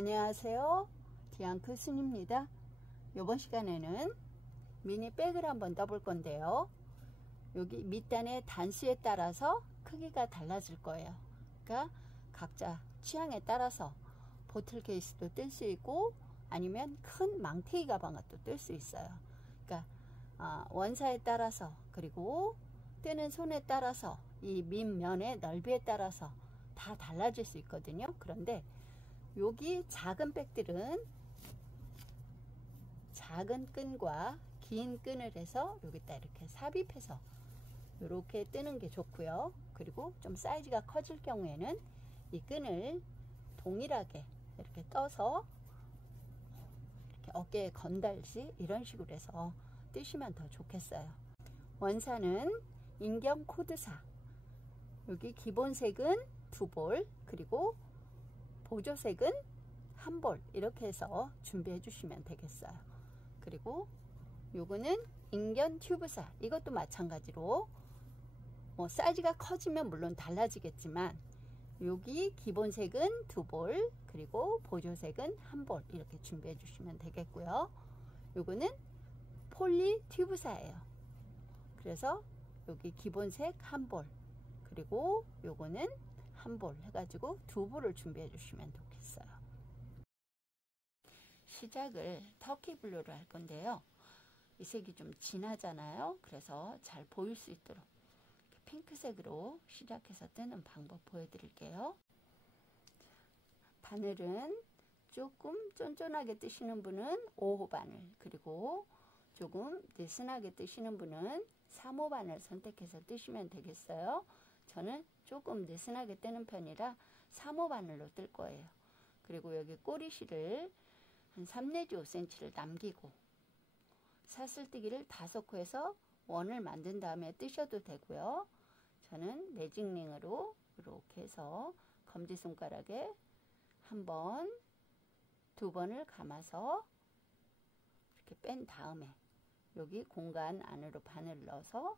안녕하세요. 디앙크 순입니다. 이번 시간에는 미니 백을 한번 떠볼 건데요. 여기 밑단의 단수에 따라서 크기가 달라질 거예요. 그러니까 각자 취향에 따라서 보틀 케이스도 뜰 수 있고 아니면 큰 망태기 가방 같도 뜰 수 있어요. 그러니까 원사에 따라서 그리고 뜨는 손에 따라서 이 밑면의 넓이에 따라서 다 달라질 수 있거든요. 그런데 여기 작은 백들은 작은 끈과 긴 끈을 해서 여기다 이렇게 삽입해서 이렇게 뜨는 게 좋고요. 그리고 좀 사이즈가 커질 경우에는 이 끈을 동일하게 이렇게 떠서 이렇게 어깨에 건달지 이런 식으로 해서 뜨시면 더 좋겠어요. 원사는 인경 코드사, 여기 기본색은 2볼, 그리고 보조색은 1볼 이렇게 해서 준비해 주시면 되겠어요. 그리고 요거는 인견 튜브사, 이것도 마찬가지로 사이즈가 커지면 물론 달라지겠지만 여기 기본색은 2볼 그리고 보조색은 1볼 이렇게 준비해 주시면 되겠고요. 요거는 폴리 튜브사예요. 그래서 여기 기본색 1볼 그리고 요거는 1볼 해가지고 2볼을 준비해 주시면 좋겠어요. 시작을 터키 블루로 할 건데요. 이 색이 좀 진하잖아요. 그래서 잘 보일 수 있도록 이렇게 핑크색으로 시작해서 뜨는 방법 보여드릴게요. 바늘은 조금 쫀쫀하게 뜨시는 분은 5호 바늘, 그리고 조금 느슨하게 뜨시는 분은 3호 바늘 선택해서 뜨시면 되겠어요. 저는 조금 느슨하게 뜨는 편이라 3호 바늘로 뜰 거예요. 그리고 여기 꼬리실을 한 3 내지 5cm를 남기고 사슬뜨기를 5코에서 원을 만든 다음에 뜨셔도 되고요. 저는 매직링으로 이렇게 해서 검지손가락에 1번, 2번을 감아서 이렇게 뺀 다음에 여기 공간 안으로 바늘을 넣어서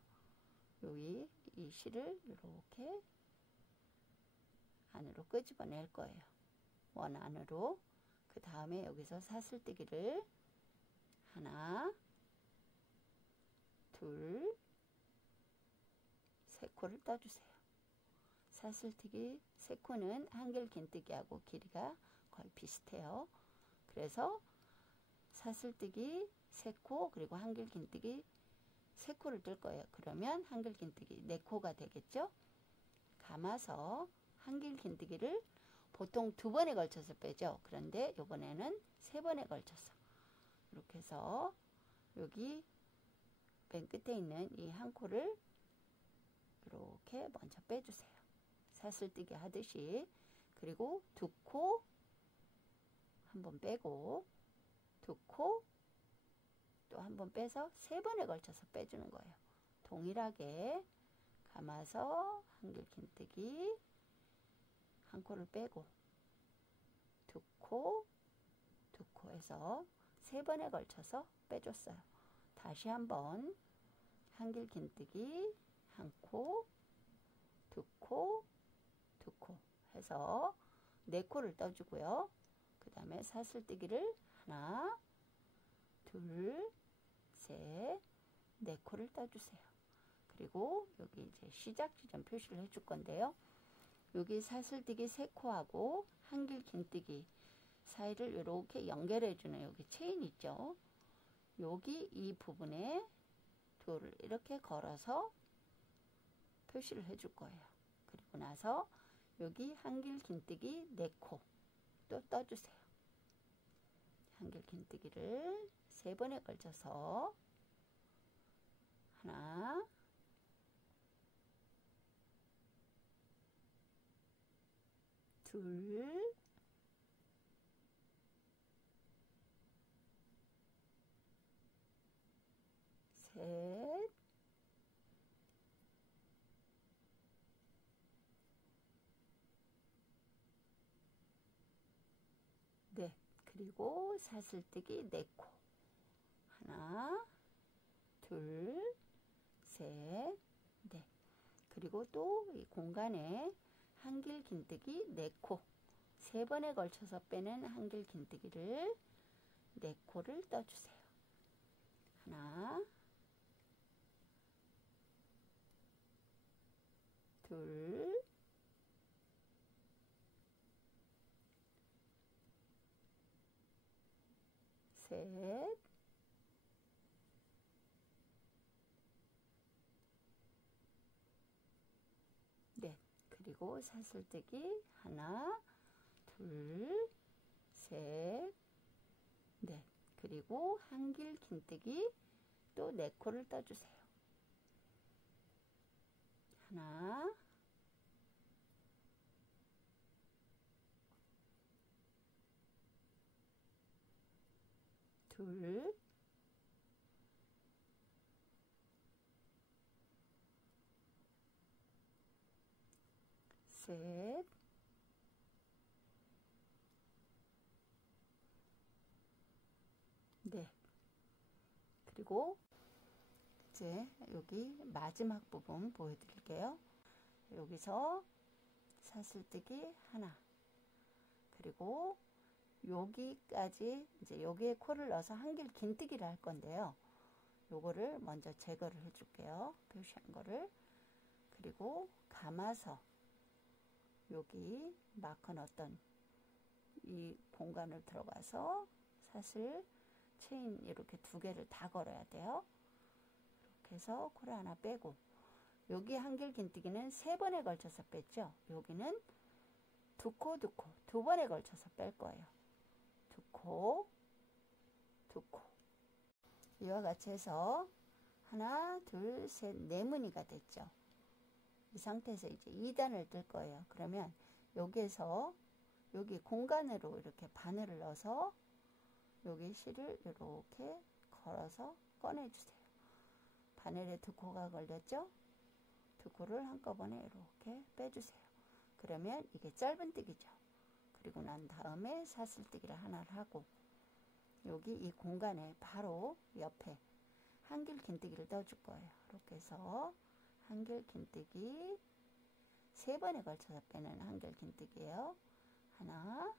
여기 이 실을 이렇게 안으로 끄집어낼 거예요. 원 안으로. 그 다음에 여기서 사슬뜨기를 하나, 둘, 3코를 떠주세요. 사슬뜨기 3코는 한길 긴뜨기하고 길이가 거의 비슷해요. 그래서 사슬뜨기 3코 그리고 한길 긴뜨기 3코를 뜰 거예요. 그러면 한길 긴뜨기 4코가 되겠죠. 감아서 한길 긴뜨기를 보통 2번에 걸쳐서 빼죠. 그런데 이번에는 3번에 걸쳐서 이렇게 해서 여기 맨 끝에 있는 이 한 코를 이렇게 먼저 빼주세요. 사슬뜨기 하듯이. 그리고 2코 한번 빼고 2코 또 한번 빼서 3번에 걸쳐서 빼주는 거예요. 동일하게 감아서 한길 긴뜨기 한 코를 빼고 2코 2코 해서 3번에 걸쳐서 빼줬어요. 다시 한번 한길 긴뜨기 1코 2코 2코 해서 4코를 떠주고요. 그 다음에 사슬뜨기를 하나 둘 셋 4코를 떠주세요. 그리고 여기 이제 시작 지점 표시를 해줄 건데요. 여기 사슬뜨기 3코하고 한길 긴뜨기 사이를 이렇게 연결해주는 여기 체인 있죠. 여기 이 부분에 돌을 이렇게 걸어서 표시를 해줄 거예요. 그리고 나서 여기 한길 긴뜨기 4코 또 떠주세요. 한길 긴뜨기를 3번에 걸쳐서 하나 둘 셋 넷, 그리고 사슬뜨기 4코 하나 둘 셋 넷, 그리고 또 이 공간에 한길 긴뜨기 4코 3번에 걸쳐서 빼는 한길 긴뜨기를 4코를 떠주세요. 하나, 둘, 셋, 넷. 그리고 사슬뜨기 하나, 둘, 셋, 넷. 그리고 한길 긴뜨기 또 4코를 떠주세요. 하나, 둘, 셋, 넷. 그리고 이제 여기 마지막 부분 보여드릴게요. 여기서 사슬뜨기 하나, 그리고 여기까지 이제 여기에 코를 넣어서 한길 긴뜨기를 할 건데요. 요거를 먼저 제거를 해줄게요. 표시한 거를. 그리고 감아서 여기 마커 넣었던 이 공간을 들어가서 사슬 체인 이렇게 2개를 다 걸어야 돼요. 이렇게 해서 코를 하나 빼고, 여기 한길 긴뜨기는 3번에 걸쳐서 뺐죠. 여기는 2코 2번에 걸쳐서 뺄 거예요. 2코 2코. 이와 같이 해서 하나, 둘, 셋, 4무늬가 됐죠. 이 상태에서 이제 2단을 뜰 거예요. 그러면 여기에서 여기 공간으로 이렇게 바늘을 넣어서 여기 실을 이렇게 걸어서 꺼내주세요. 바늘에 2코가 걸렸죠? 2코를 한꺼번에 이렇게 빼주세요. 그러면 이게 짧은뜨기죠. 그리고 난 다음에 사슬뜨기를 하나를 하고, 여기 이 공간에 바로 옆에 한길 긴뜨기를 떠줄 거예요. 이렇게 해서 한길 긴뜨기 3번에 걸쳐서 빼는 한길 긴뜨기예요. 하나,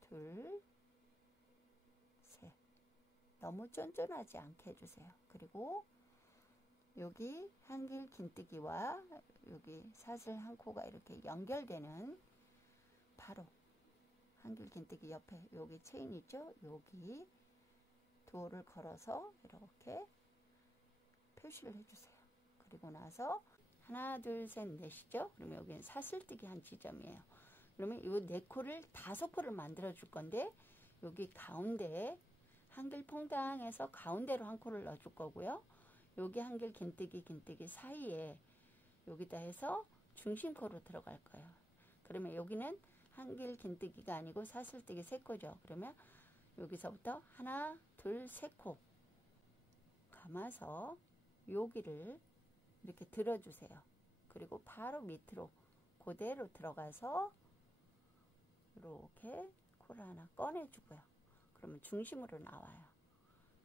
둘, 셋. 너무 쫀쫀하지 않게 해주세요. 그리고 여기 한길 긴뜨기와 여기 사슬 한 코가 이렇게 연결되는 바로 한길 긴뜨기 옆에 여기 체인 있죠? 여기 도어를 걸어서 이렇게 표시를 해주세요. 그리고 나서 하나, 둘, 셋, 넷이죠? 그러면 여기는 사슬뜨기 한 지점이에요. 그러면 이 4코를 5코를 만들어 줄 건데, 여기 가운데에 한길 퐁당해서 가운데로 한 코를 넣어 줄 거고요. 여기 한길 긴뜨기 사이에 여기다 해서 중심코로 들어갈 거예요. 그러면 여기는 한길 긴뜨기가 아니고 사슬뜨기 3코죠. 그러면 여기서부터 하나, 둘, 3코 감아서 여기를 이렇게 들어주세요. 그리고 바로 밑으로 그대로 들어가서 이렇게 코를 하나 꺼내주고요. 그러면 중심으로 나와요.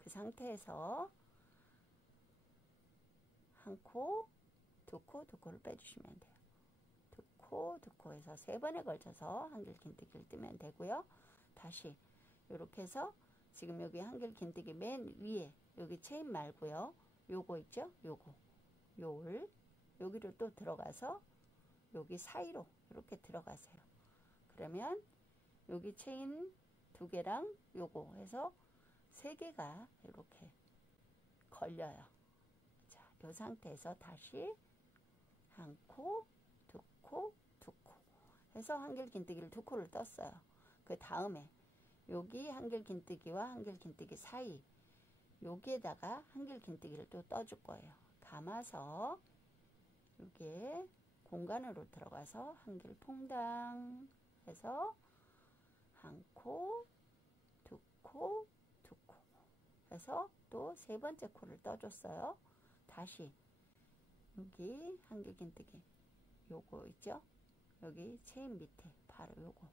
그 상태에서 한 코, 2코, 2코를 빼주시면 돼요. 2코, 2코에서 3번에 걸쳐서 한길 긴뜨기를 뜨면 되고요. 다시 이렇게 해서 지금 여기 한길 긴뜨기 맨 위에 여기 체인 말고요. 요거 있죠? 요걸 여기로 또 들어가서 여기 사이로 이렇게 들어가세요. 그러면 여기 체인 2개랑 요거 해서 3개가 이렇게 걸려요. 자, 이 상태에서 다시 한 코, 2코, 2코 해서 한길 긴뜨기를 2코를 떴어요. 그 다음에 여기 한길 긴뜨기와 한길 긴뜨기 사이 여기에다가 한길 긴뜨기를 또 떠줄 거예요. 감아서 여기에 공간으로 들어가서 한길 퐁당 해서 한 코, 2코, 2코 해서 또 3번째 코를 떠줬어요. 다시 여기 한길 긴뜨기 요거 있죠? 여기 체인 밑에 바로 요거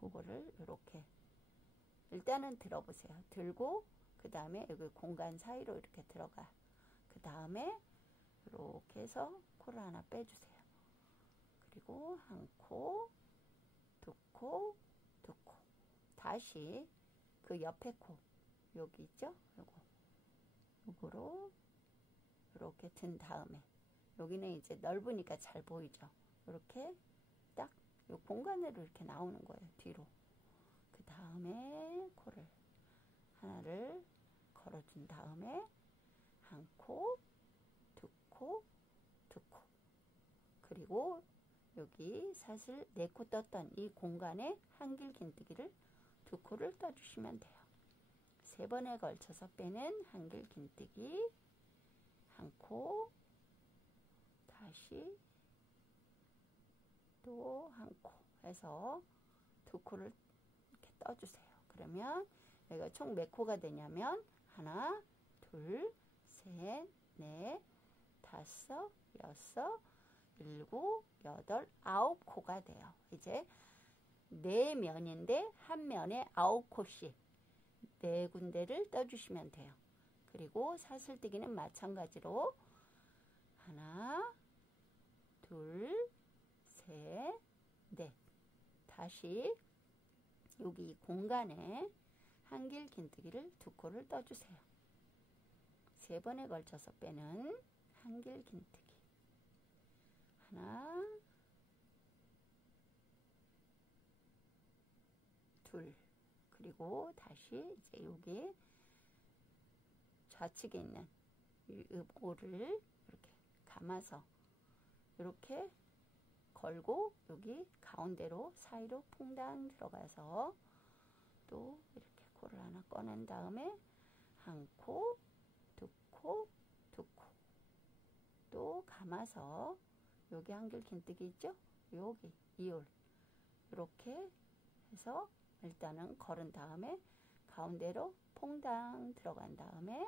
그거를 이렇게 일단은 들어보세요. 들고 그 다음에 여기 공간 사이로 이렇게 들어가. 그 다음에 이렇게 해서 코를 하나 빼주세요. 그리고 한 코, 두 코, 두 코. 다시 그 옆에 코, 여기 있죠? 요거로 이렇게 든 다음에, 여기는 이제 넓으니까 잘 보이죠? 이렇게 딱 요 공간으로 이렇게 나오는 거예요, 뒤로. 그 다음에 코를 하나를 걸어준 다음에 한 코, 두 코, 두 코. 그리고 여기 사슬 4코 떴던 이 공간에 한길긴뜨기를 2코를 떠주시면 돼요. 3번에 걸쳐서 빼는 한길긴뜨기 한 코, 다시 또 한 코 해서 2코를 이렇게 떠주세요. 그러면 여기가 총 몇 코가 되냐면 하나, 둘, 셋, 넷, 다섯, 여섯, 일곱, 여덟, 9코가 돼요. 이제 4면인데 한 면에 9코씩 4군데를 떠주시면 돼요. 그리고 사슬뜨기는 마찬가지로 하나, 둘, 셋, 넷. 다시 여기 공간에 한길긴뜨기를 2코를 떠주세요. 3번에 걸쳐서 빼는 한길긴뜨기 하나, 둘. 그리고 다시 이제 여기 좌측에 있는 이 읍오를 이렇게 감아서 이렇게 걸고 여기 가운데로 사이로 퐁당 들어가서 또 이렇게 코를 하나 꺼낸 다음에 한 코, 두 코, 두 코. 또 감아서 여기 한길긴뜨기 있죠? 여기 이올 이렇게 해서 일단은 걸은 다음에 가운데로 퐁당 들어간 다음에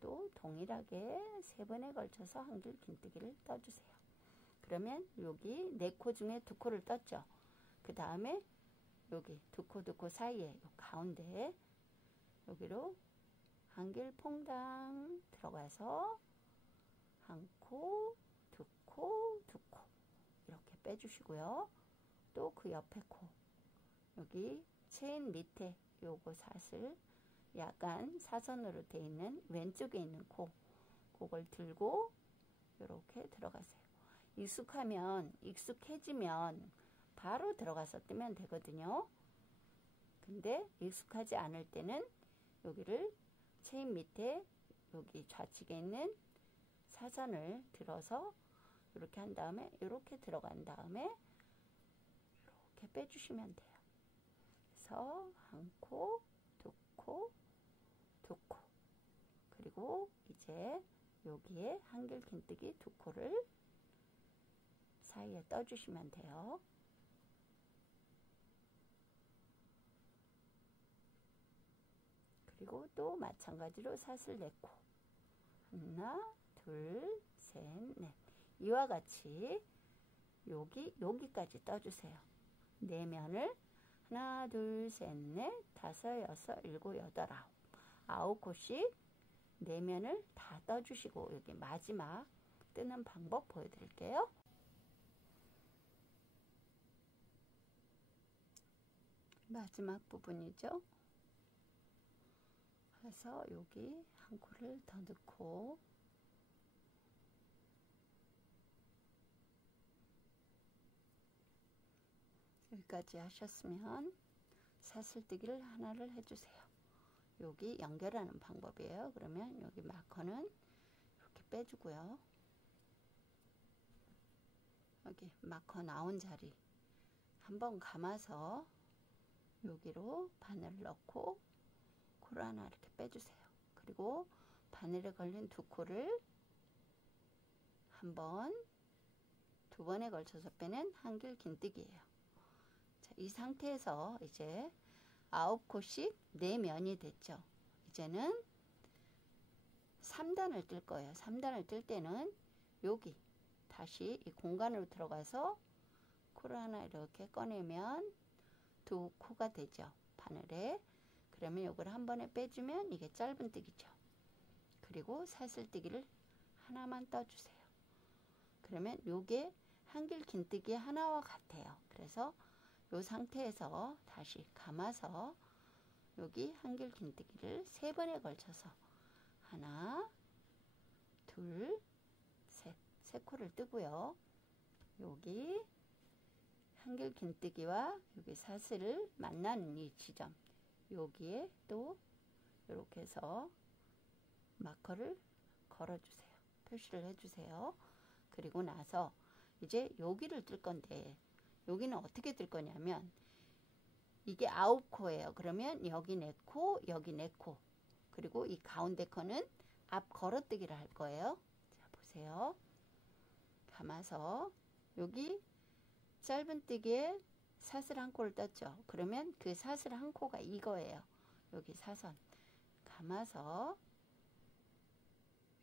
또 동일하게 3번에 걸쳐서 한길긴뜨기를 떠주세요. 그러면 여기 4코 중에 2코를 떴죠. 그 다음에 여기 2코 2코 사이에 요 가운데 여기로 한길 퐁당 들어가서 한 코, 두 코, 두 코 이렇게 빼주시고요. 또 그 옆에 코 여기 체인 밑에 요거 사슬 약간 사선으로 되어 있는 왼쪽에 있는 코 그걸 들고 이렇게 들어가세요. 익숙해지면 바로 들어가서 뜨면 되거든요. 근데 익숙하지 않을 때는 여기를 체인 밑에 여기 좌측에 있는 사선을 들어서 이렇게 한 다음에 이렇게 들어간 다음에 이렇게 빼주시면 돼요. 그래서 한 코, 두 코, 두 코. 그리고 이제 여기에 한길긴뜨기 2코를 사이에 떠주시면 돼요. 그리고 또 마찬가지로 사슬 4코. 하나, 둘, 셋, 넷. 이와 같이 여기까지 떠주세요. 4면을 하나, 둘, 셋, 넷, 다섯, 여섯, 일곱, 여덟, 9코씩 4면을 다 떠주시고 여기 마지막 뜨는 방법 보여드릴게요. 마지막 부분이죠. 그래서 여기 한 코를 더 넣고 여기까지 하셨으면 사슬뜨기를 하나를 해주세요. 여기 연결하는 방법이에요. 그러면 여기 마커는 이렇게 빼주고요. 여기 마커 나온 자리 한번 감아서 여기로 바늘을 넣고 코를 하나 이렇게 빼주세요. 그리고 바늘에 걸린 2코를 한 번, 2번에 걸쳐서 빼는 한길긴뜨기예요. 자, 이 상태에서 이제 9코씩 4면이 됐죠. 이제는 3단을 뜰 거예요. 3단을 뜰 때는 여기 다시 이 공간으로 들어가서 코를 하나 이렇게 꺼내면 2코가 되죠. 바늘에. 그러면 이걸 한 번에 빼주면 이게 짧은뜨기죠. 그리고 사슬뜨기를 하나만 떠주세요. 그러면 요게 한길 긴뜨기 하나와 같아요. 그래서 이 상태에서 다시 감아서 여기 한길 긴뜨기를 3번에 걸쳐서 하나, 둘, 셋, 3코를 뜨고요. 여기 한길 긴뜨기와 여기 사슬을 만나는 이 지점, 여기에 또 이렇게 해서 마커를 걸어주세요. 표시를 해주세요. 그리고 나서 이제 여기를 뜰 건데, 여기는 어떻게 뜰 거냐면 이게 9코예요. 그러면 여기 4코, 여기 4코, 그리고 이 가운데 코는 앞 걸어뜨기를 할 거예요. 자, 보세요. 감아서 여기 짧은뜨기에 사슬 1코를 떴죠. 그러면 그 사슬 1코가 이거예요. 여기 사선 감아서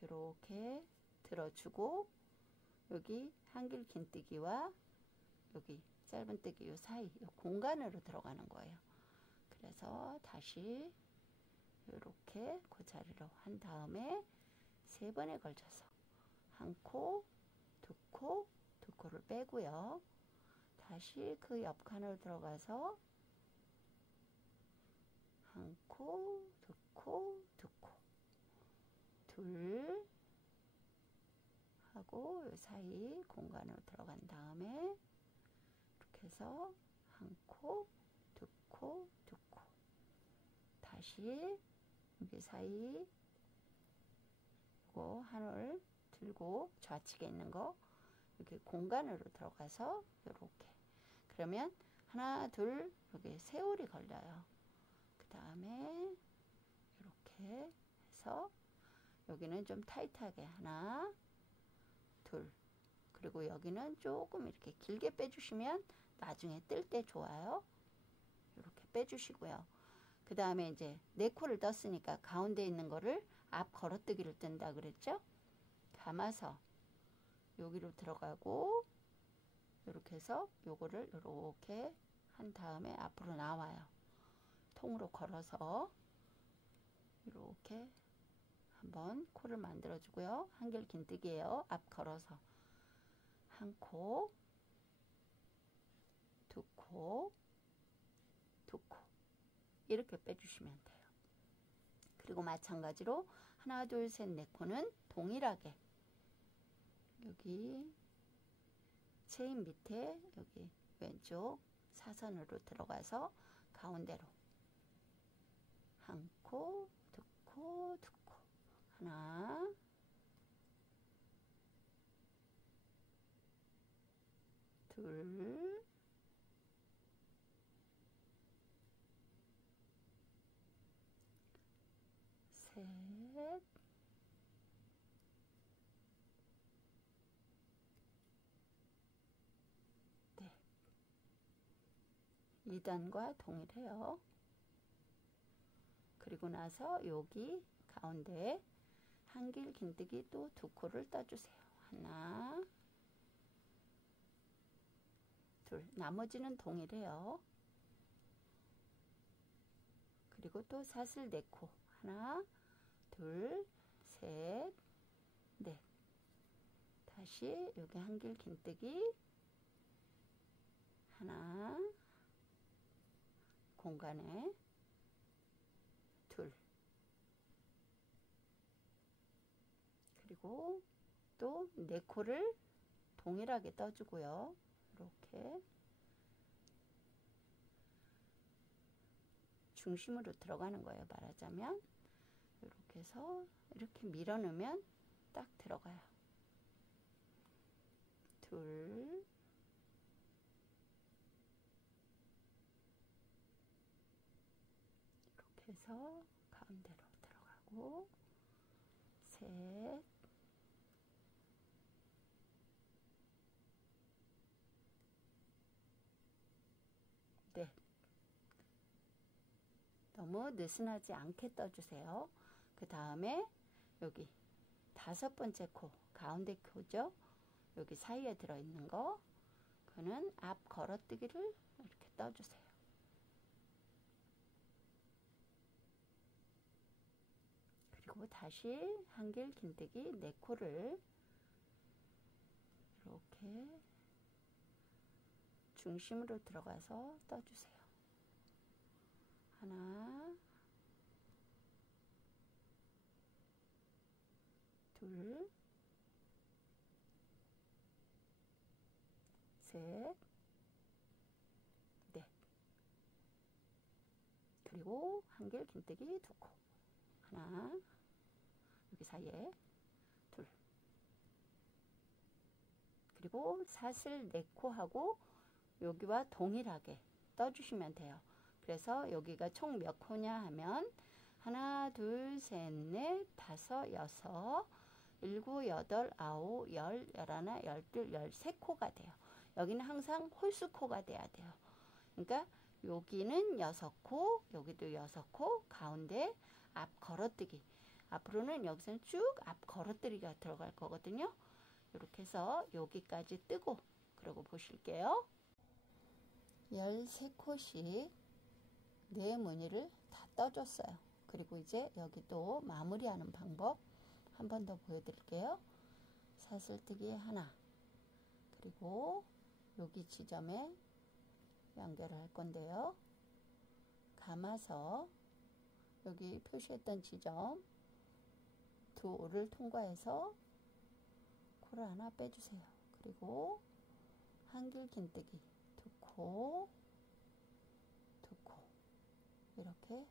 이렇게 들어주고 여기 한길 긴뜨기와 여기 짧은뜨기 요 사이 요 공간으로 들어가는 거예요. 그래서 다시 이렇게 그 자리로 한 다음에 3번에 걸쳐서 1코, 2코, 2코를 빼고요. 다시 그 옆칸으로 들어가서 1코, 2코, 2코, 둘 하고 요 사이 공간으로 들어간 다음에 이렇게 해서 1코, 2코, 2코, 다시 여기 사이 요거 한올 들고 좌측에 있는 거 여기 공간으로 들어가서 요렇게, 그러면 하나, 둘, 여기 세올이 걸려요. 그 다음에 이렇게 해서 여기는 좀 타이트하게 하나, 둘, 그리고 여기는 조금 이렇게 길게 빼주시면 나중에 뜰 때 좋아요. 이렇게 빼주시고요. 그 다음에 이제 4코를 떴으니까 가운데 있는 거를 앞 걸어뜨기를 뜬다 그랬죠? 감아서 여기로 들어가고 이렇게 해서 요거를 이렇게 한 다음에 앞으로 나와요. 통으로 걸어서 이렇게 한번 코를 만들어 주고요. 한길 긴뜨기예요. 앞 걸어서 1코, 2코, 2코 이렇게 빼주시면 돼요. 그리고 마찬가지로 하나, 둘, 셋, 4코는 동일하게 여기 체인 밑에 여기 왼쪽 사선으로 들어가서 가운데로 1코, 2코, 2코, 하나, 둘, 셋, 넷. 2단과 동일해요. 그리고 나서 여기 가운데에 한길 긴뜨기 또 2코를 떠주세요. 하나, 둘, 나머지는 동일해요. 그리고 또 사슬 4코, 하나, 둘, 셋, 넷. 다시 여기 한길 긴뜨기 하나, 공간에 둘, 그리고 또 4코를 동일하게 떠주고요. 이렇게 중심으로 들어가는 거예요. 말하자면 이렇게 해서 이렇게 밀어 넣으면 딱 들어가요. 둘, 이렇게 해서 가운데로 들어가고 셋, 넷. 너무 느슨하지 않게 떠주세요. 그 다음에 여기 5번째 코, 가운데 코죠. 여기 사이에 들어있는 거, 그는 앞 걸어뜨기를 이렇게 떠주세요. 그리고 다시 한길 긴뜨기 4코를 이렇게 중심으로 들어가서 떠주세요. 하나, 둘, 셋, 넷. 그리고 한길 긴뜨기 2코. 하나, 여기 사이에 둘. 그리고 사슬 4코 하고 여기와 동일하게 떠주시면 돼요. 그래서 여기가 총 몇 코냐 하면 하나, 둘, 셋, 넷, 다섯, 여섯, 일곱, 여덟, 아홉, 열, 열하나, 열둘, 13코가 돼요. 여기는 항상 홀수코가 돼야 돼요. 그러니까 여기는 6코, 여기도 6코, 가운데 앞 걸어뜨기. 앞으로는 여기서는 쭉 앞 걸어뜨기가 들어갈 거거든요. 이렇게 해서 여기까지 뜨고, 그러고 보실게요. 13코씩 네 무늬를 다 떠줬어요. 그리고 이제 여기도 마무리하는 방법 한 번 더 보여드릴게요. 사슬뜨기 하나, 그리고 여기 지점에 연결을 할 건데요. 감아서 여기 표시했던 지점 2를 통과해서 코를 하나 빼주세요. 그리고 한길 긴뜨기 2코, 2코 이렇게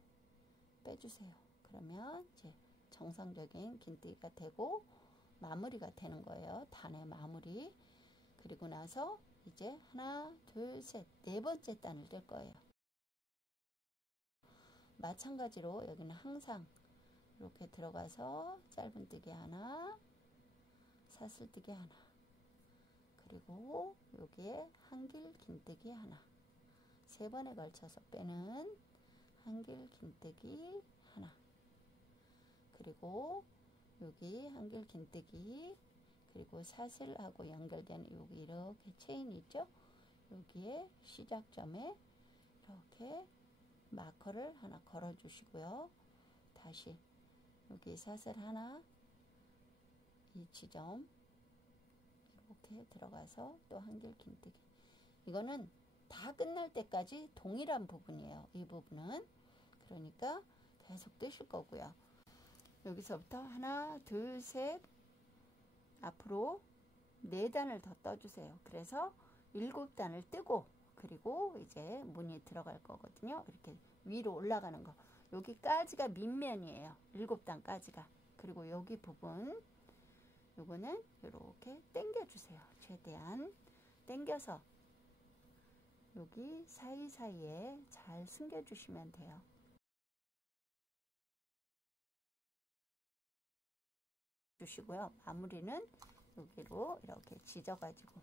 빼주세요. 그러면 이제 정상적인 긴뜨기가 되고 마무리가 되는 거예요. 단의 마무리. 그리고 나서 이제 하나, 둘, 셋, 4번째 단을 뜰 거예요. 마찬가지로 여기는 항상 이렇게 들어가서 짧은뜨기 하나, 사슬뜨기 하나, 그리고 여기에 한길 긴뜨기 하나, 3번에 걸쳐서 빼는 한길 긴뜨기 하나, 그리고 여기 한길 긴뜨기, 그리고 사슬하고 연결된 여기 이렇게 체인이 있죠. 여기에 시작점에 이렇게 마커를 하나 걸어 주시고요. 다시 여기 사슬 하나, 이 지점 이렇게 들어가서 또 한길 긴뜨기. 이거는 다 끝날 때까지 동일한 부분이에요. 이 부분은. 그러니까 계속 뜨실 거고요. 여기서부터 하나, 둘, 셋, 앞으로 4단을 더 떠주세요. 그래서 7단을 뜨고, 그리고 이제 무늬 들어갈 거거든요. 이렇게 위로 올라가는 거. 여기까지가 밑면이에요. 7단까지가. 그리고 여기 부분, 요거는 이렇게 당겨주세요. 최대한 당겨서 여기 사이사이에 잘 숨겨주시면 돼요. 주시고요. 마무리는 여기로 이렇게 지져가지고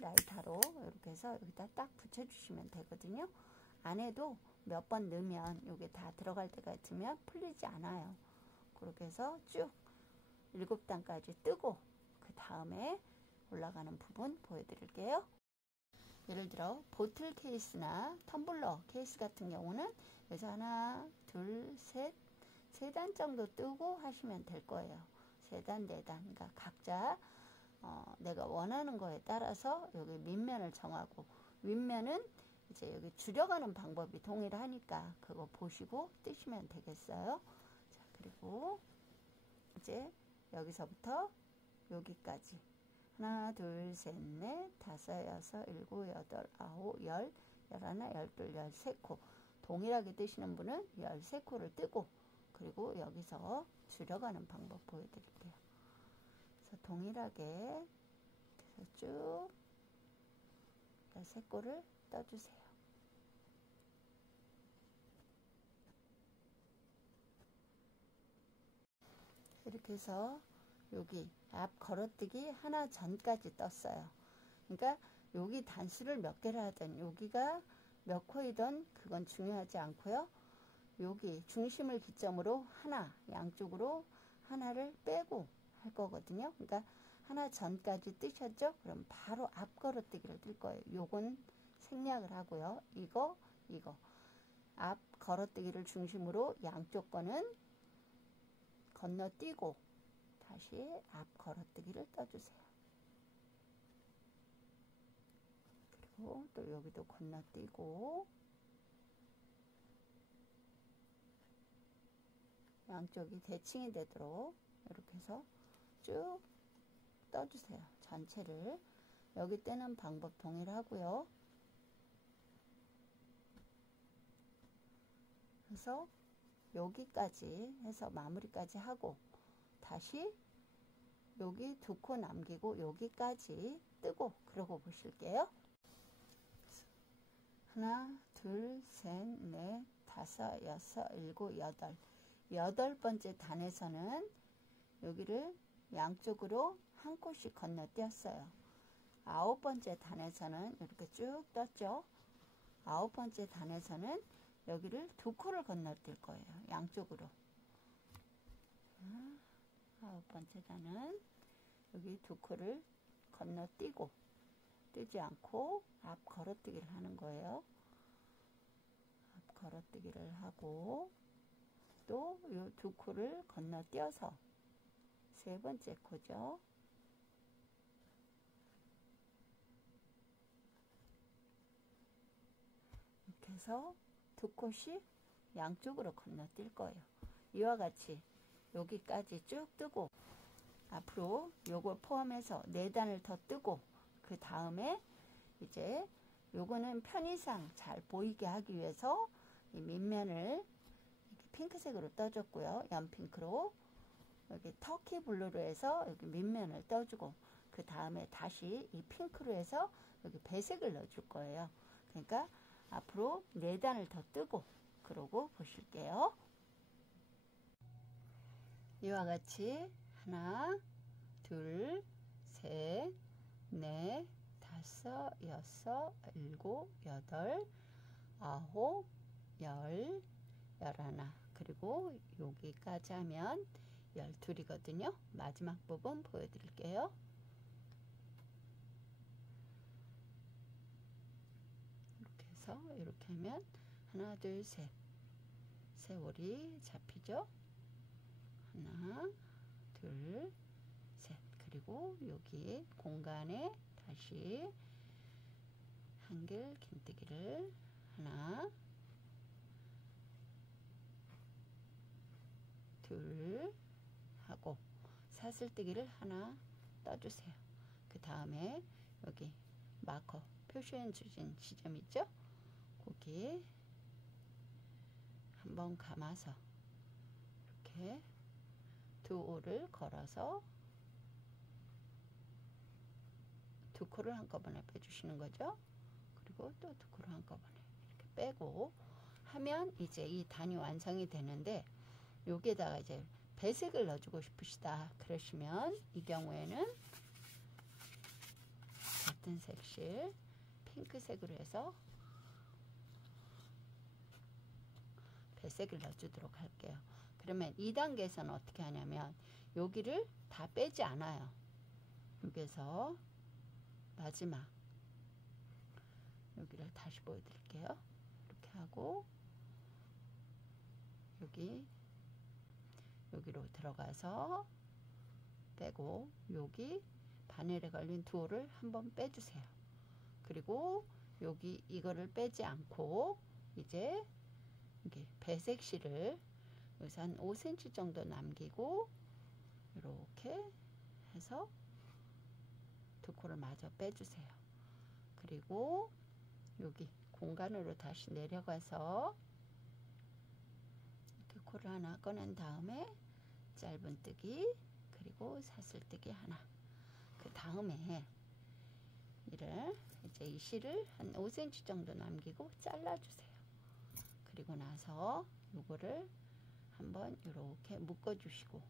라이터로 이렇게 해서 여기다 딱 붙여주시면 되거든요. 안에도 몇 번 넣으면 여기 다 들어갈 때 같으면 풀리지 않아요. 그렇게 해서 쭉 7단까지 뜨고 그 다음에 올라가는 부분 보여드릴게요. 예를 들어 보틀 케이스나 텀블러 케이스 같은 경우는 여기서 하나, 둘, 셋, 3단 정도 뜨고 하시면 될 거예요. 3단, 4단. 그러니까 각자 내가 원하는 거에 따라서 여기 밑면을 정하고 윗면은 이제 여기 줄여가는 방법이 동일하니까 그거 보시고 뜨시면 되겠어요. 자, 그리고 이제 여기서부터 여기까지 하나, 둘, 셋, 넷, 다섯, 여섯, 일곱, 여덟, 아홉, 열, 열하나, 열둘, 13코. 동일하게 뜨시는 분은 13코를 뜨고, 그리고 여기서 줄여가는 방법 보여드릴게요. 그래서 동일하게 그래서 쭉 13코를 떠주세요. 이렇게 해서 여기 앞 걸어뜨기 하나 전까지 떴어요. 그러니까 여기 단수를 몇 개를 하든 여기가 몇 코이든 그건 중요하지 않고요. 여기 중심을 기점으로 하나, 양쪽으로 하나를 빼고 할 거거든요. 그러니까 하나 전까지 뜨셨죠? 그럼 바로 앞 걸어뜨기를 뜰 거예요. 요건 생략을 하고요. 이거 앞 걸어뜨기를 중심으로 양쪽 거는 건너뛰고 다시 앞 걸어뜨기를 떠주세요. 그리고 또 여기도 건너뛰고 양쪽이 대칭이 되도록 이렇게 해서 쭉 떠주세요. 전체를. 여기 떼는 방법 동일하고요. 그래서 여기까지 해서 마무리까지 하고 다시 여기 2코 남기고 여기까지 뜨고 그러고 보실게요. 하나, 둘, 셋, 넷, 다섯, 여섯, 일곱, 여덟. 8번째 단에서는 여기를 양쪽으로 한 코씩 건너뛰었어요. 9번째 단에서는 이렇게 쭉 떴죠. 9번째 단에서는 여기를 2코를 건너뛸 거예요. 양쪽으로. 9번째 단은 여기 2코를 건너뛰고 뜨지 않고 앞 걸어뜨기를 하는 거예요. 앞 걸어뜨기를 하고 또 이 2코를 건너뛰어서 3번째 코죠. 이렇게 해서 2코씩 양쪽으로 건너뛸 거예요. 이와 같이 여기까지 쭉 뜨고 앞으로 요걸 포함해서 4단을 더 뜨고 그 다음에 이제 요거는 편의상 잘 보이게 하기 위해서 이 밑면을 이렇게 핑크색으로 떠줬고요. 연핑크로 여기 터키 블루로 해서 여기 밑면을 떠주고 그 다음에 다시 이 핑크로 해서 여기 배색을 넣어줄 거예요. 그러니까 앞으로 4단을 더 뜨고 그러고 보실게요. 이와 같이 하나, 둘, 셋, 넷, 다섯, 여섯, 일곱, 여덟, 아홉, 열, 열하나. 그리고 여기까지 하면 12이거든요. 마지막 부분 보여드릴게요. 이렇게 해서 이렇게 하면 하나, 둘, 셋. 세월이 잡히죠. 하나, 둘, 셋. 그리고 여기 공간에 다시 한길 긴뜨기를 하나, 둘 하고 사슬뜨기를 하나 떠주세요. 그 다음에 여기 마커 표시해 주신 지점 있죠? 거기 한번 감아서 이렇게 2호를 걸어서 2코를 한꺼번에 빼주시는 거죠. 그리고 또 2코를 한꺼번에 이렇게 빼고 하면 이제 이 단이 완성이 되는데 여기에다가 이제 배색을 넣어주고 싶으시다 그러시면 이 경우에는 같은 색실 핑크색으로 해서 배색을 넣어주도록 할게요. 그러면 2단계에서는 어떻게 하냐면 여기를 다 빼지 않아요. 여기서 마지막 여기를 다시 보여드릴게요. 이렇게 하고 여기로 들어가서 빼고 여기 바늘에 걸린 2호를 한번 빼주세요. 그리고 여기 이거를 빼지 않고 이제 이렇게 배색실을 여기서 한 5cm 정도 남기고 이렇게 해서 2코를 마저 빼주세요. 그리고 여기 공간으로 다시 내려가서 이렇게 코를 하나 꺼낸 다음에 짧은뜨기 그리고 사슬뜨기 하나. 그 다음에 이를 이제 이 실을 한 5cm 정도 남기고 잘라주세요. 그리고 나서 요거를 한번 이렇게 묶어주시고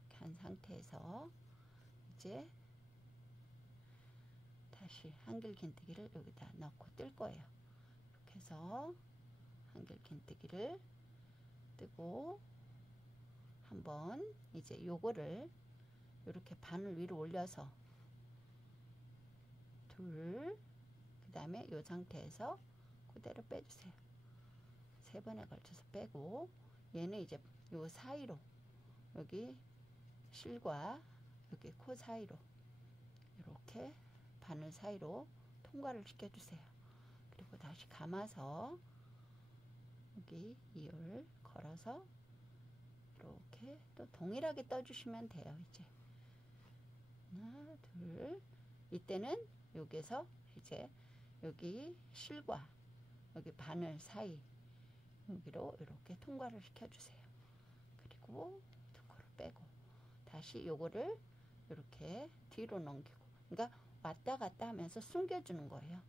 이렇게 한 상태에서 이제 다시 한길 긴뜨기를 여기다 넣고 뜰 거예요. 이렇게 해서 한길 긴뜨기를 뜨고 한번 이제 요거를 이렇게 바늘 위로 올려서 둘, 그 다음에 요 상태에서 그대로 빼주세요. 3번에 걸쳐서 빼고 얘는 이제 요 사이로 여기 실과 여기 코 사이로 이렇게 바늘 사이로 통과를 시켜주세요. 그리고 다시 감아서 여기 2열 걸어서 이렇게 또 동일하게 떠주시면 돼요. 이제 하나, 둘. 이때는 여기서 이제 여기 실과 여기 바늘 사이 여기로 이렇게 통과를 시켜주세요. 그리고 두 코를 빼고 다시 요거를 이렇게 뒤로 넘기고, 그러니까 왔다 갔다 하면서 숨겨주는 거예요.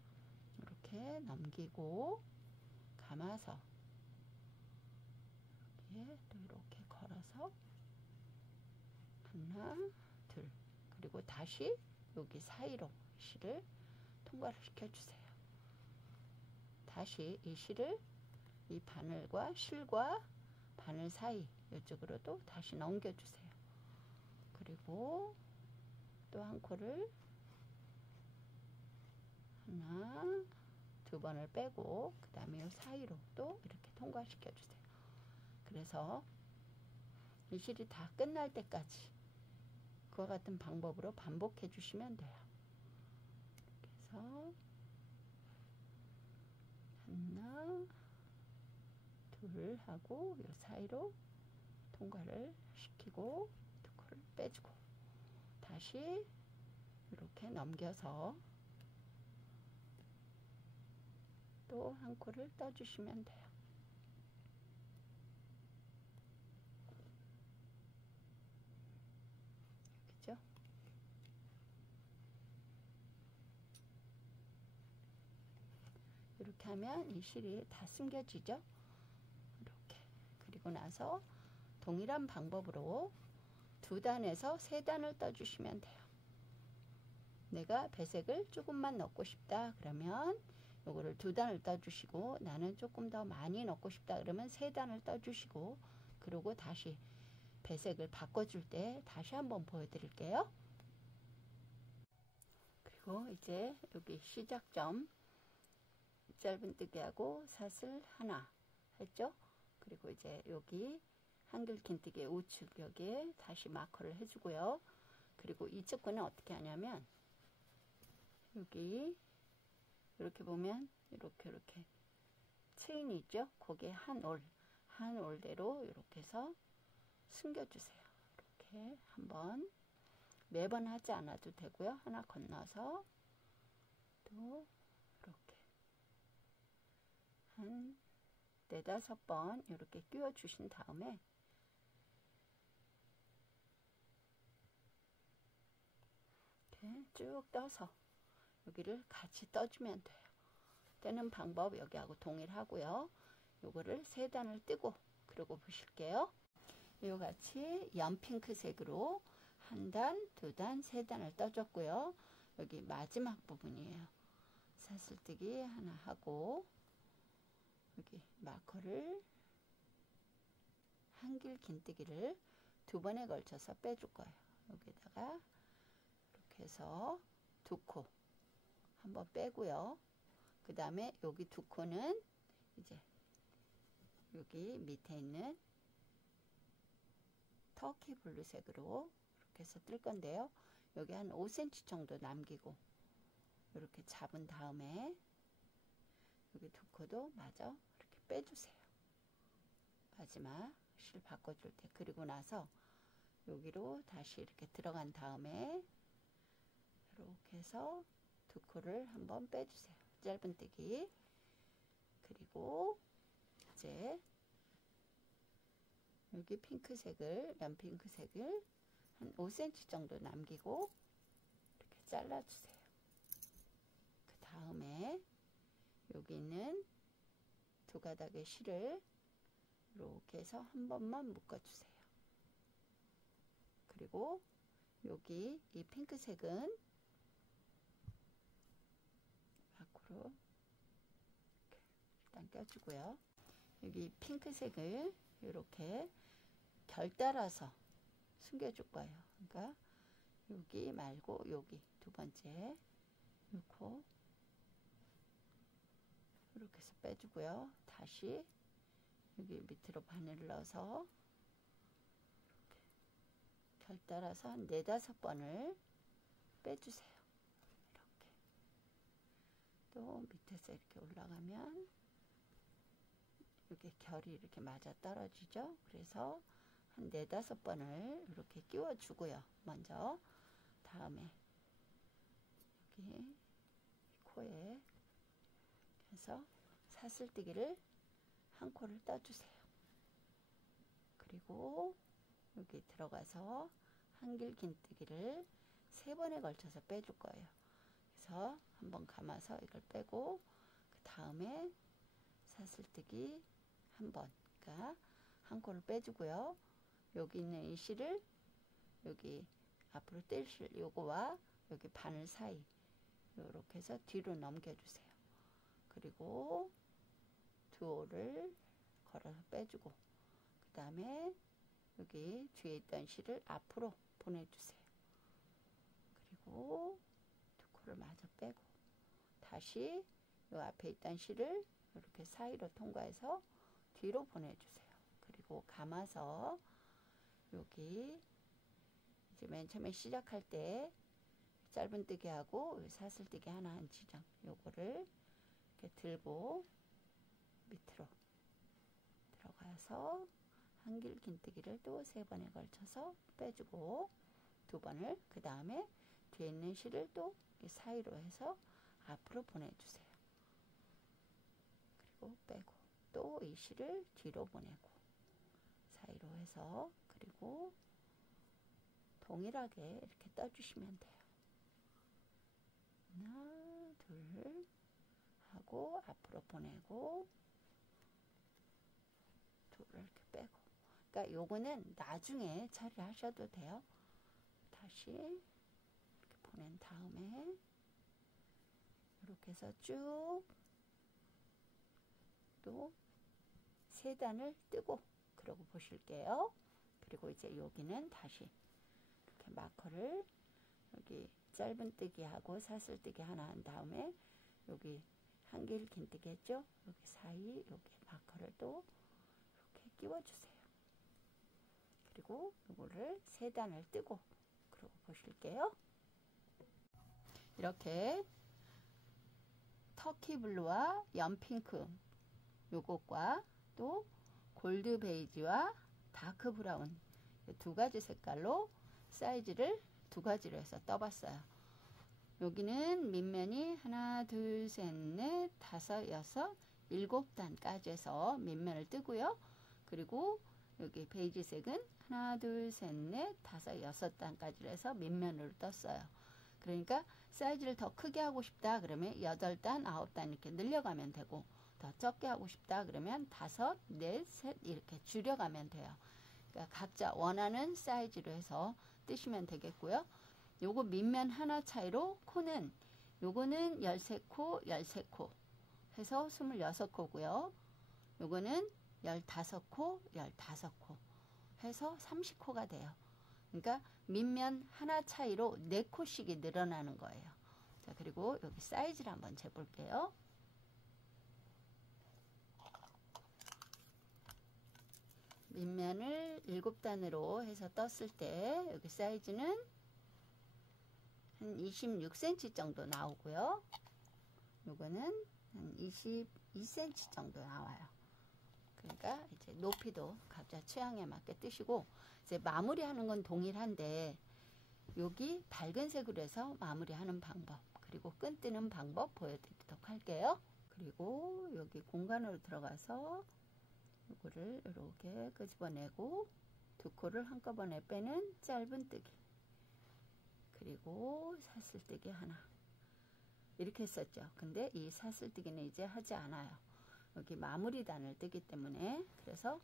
이렇게 넘기고 감아서 이렇게 또 이렇게 걸어서 하나, 둘. 그리고 다시 여기 사이로 실을 통과를 시켜주세요. 다시 이 실을 이 바늘과 실과 바늘 사이 이쪽으로도 다시 넘겨주세요. 그리고 또 한 코를 하나, 두 번을 빼고 그 다음에 이 사이로 또 이렇게 통과시켜 주세요. 그래서 이 실이 다 끝날 때까지 그와 같은 방법으로 반복해 주시면 돼요. 그래서 하나, 둘 하고 이 사이로 통과를 시키고 두 코를 빼주고 다시 이렇게 넘겨서 또 한 코를 떠주시면 돼요. 그죠? 이렇게 하면 이 실이 다 숨겨지죠? 이렇게. 그리고 나서 동일한 방법으로 2단에서 3단을 떠주시면 돼요. 내가 배색을 조금만 넣고 싶다 그러면 요거를 2단을 떠주시고, 나는 조금 더 많이 넣고 싶다 그러면 3단을 떠주시고, 그리고 다시 배색을 바꿔줄 때 다시 한번 보여드릴게요. 그리고 이제 여기 시작점 짧은뜨기하고 사슬 하나 했죠. 그리고 이제 여기 한글 긴뜨기 우측 여기에 다시 마커를 해주고요. 그리고 이쪽 거는 어떻게 하냐면 여기 이렇게 보면 이렇게 체인이 있죠. 거기에 한 올대로 이렇게 해서 숨겨주세요. 이렇게 한번 매번 하지 않아도 되고요. 하나 건너서 또 이렇게 한 4-5번 이렇게 끼워 주신 다음에 이렇게 쭉 떠서 여기를 같이 떠주면 돼요. 떼는 방법 여기하고 동일하고요. 요거를 3단을 뜨고 그러고 보실게요. 이와 같이 연핑크색으로 1단, 2단, 3단을 떠줬고요. 여기 마지막 부분이에요. 사슬뜨기 하나 하고 여기 마커를 한길 긴뜨기를 2번에 걸쳐서 빼줄 거예요. 여기다가 이렇게 해서 2코 한번 빼고요. 그 다음에 여기 2코는 이제 여기 밑에 있는 터키 블루색으로 이렇게 해서 뜰 건데요. 여기 한 5cm 정도 남기고 이렇게 잡은 다음에 여기 2코도 마저 이렇게 빼주세요. 마지막 실 바꿔줄 때. 그리고 나서 여기로 다시 이렇게 들어간 다음에 이렇게 해서 2코를 한번 빼주세요. 짧은뜨기. 그리고 이제 여기 핑크색을, 연핑크색을 한 5cm 정도 남기고 이렇게 잘라주세요. 그 다음에 여기 있는 2가닥의 실을 이렇게 해서 한 번만 묶어주세요. 그리고 여기 이 핑크색은 밖으로 일단 껴주고요. 여기 핑크색을 이렇게 결 따라서 숨겨줄 거예요. 그러니까 여기 말고 여기 2번째 넣고 이렇게 해서 빼주고요. 다시 여기 밑으로 바늘을 넣어서 이렇게 결 따라서 한 4-5번을 빼주세요. 이렇게. 또 밑에서 이렇게 올라가면 이렇게 결이 이렇게 맞아 떨어지죠. 그래서 한 4-5번을 이렇게 끼워 주고요. 먼저 다음에 여기 코에 해서 사슬뜨기를 한 코를 떠주세요. 그리고 여기 들어가서 한길긴뜨기를 3번에 걸쳐서 빼줄 거예요. 그래서 한번 감아서 이걸 빼고 그 다음에 사슬뜨기 한 번, 그러니까 한 코를 빼주고요. 여기 있는 이 실을 여기 앞으로 뗄 실 요거와 여기 바늘 사이 이렇게 해서 뒤로 넘겨주세요. 그리고 두 오를 걸어서 빼주고 그 다음에 여기 뒤에 있던 실을 앞으로 보내주세요. 그리고 두 코를 마저 빼고 다시 요 앞에 있던 실을 이렇게 사이로 통과해서 뒤로 보내주세요. 그리고 감아서 여기 이제 맨 처음에 시작할 때 짧은뜨기 하고 사슬뜨기 하나 한 지점 요거를 이렇게 들고 밑으로 들어가서 한길긴뜨기를 또 3번에 걸쳐서 빼주고 2번을 그 다음에 뒤에 있는 실을 또 사이로 해서 앞으로 보내주세요. 그리고 빼고 또 이 실을 뒤로 보내고 사이로 해서 그리고 동일하게 이렇게 떠주시면 돼요. 하나, 둘 하고 앞으로 보내고 둘을 이렇게 빼고. 그러니까 요거는 나중에 처리하셔도 돼요. 다시 이렇게 보낸 다음에 이렇게 해서 쭉 또 3단을 뜨고 그러고 보실게요. 그리고 이제 여기는 다시 이렇게 마커를 여기 짧은뜨기 하고 사슬뜨기 하나 한 다음에 여기 한길긴뜨기 했죠? 여기 사이 여기 마커를 또 이렇게 끼워주세요. 그리고 이거를 3단을 뜨고 그러고 보실게요. 이렇게 터키 블루와 연핑크 요것과 또 골드 베이지와 다크 브라운 2가지 색깔로 사이즈를 2가지로 해서 떠봤어요. 여기는 밑면이 하나, 둘, 셋, 넷, 다섯, 여섯, 7단까지 해서 밑면을 뜨고요. 그리고 여기 베이지색은 하나, 둘, 셋, 넷, 다섯, 6단까지 해서 밑면으로 떴어요. 그러니까 사이즈를 더 크게 하고 싶다 그러면 8단, 9단 이렇게 늘려가면 되고 더 적게 하고 싶다 그러면 5, 4, 셋 이렇게 줄여가면 돼요. 그러니까 각자 원하는 사이즈로 해서 뜨시면 되겠고요. 요거 밑면 하나 차이로 코는 요거는 13코, 13코 해서 26코고요. 요거는 15코, 15코 해서 30코가 돼요. 그러니까 밑면 하나 차이로 4코씩이 늘어나는 거예요. 자, 그리고 여기 사이즈를 한번 재볼게요. 밑면을 7단으로 해서 떴을 때 여기 사이즈는 한 26cm 정도 나오고요. 요거는 한 22cm 정도 나와요. 그러니까 이제 높이도 각자 취향에 맞게 뜨시고 이제 마무리하는 건 동일한데 여기 밝은 색으로 해서 마무리하는 방법 그리고 끈 뜨는 방법 보여드리도록 할게요. 그리고 여기 공간으로 들어가서 이거를 이렇게 끄집어내고 2코를 한꺼번에 빼는 짧은뜨기 그리고 사슬뜨기 하나 이렇게 했었죠. 근데 이 사슬뜨기는 이제 하지 않아요. 여기 마무리단을 뜨기 때문에 그래서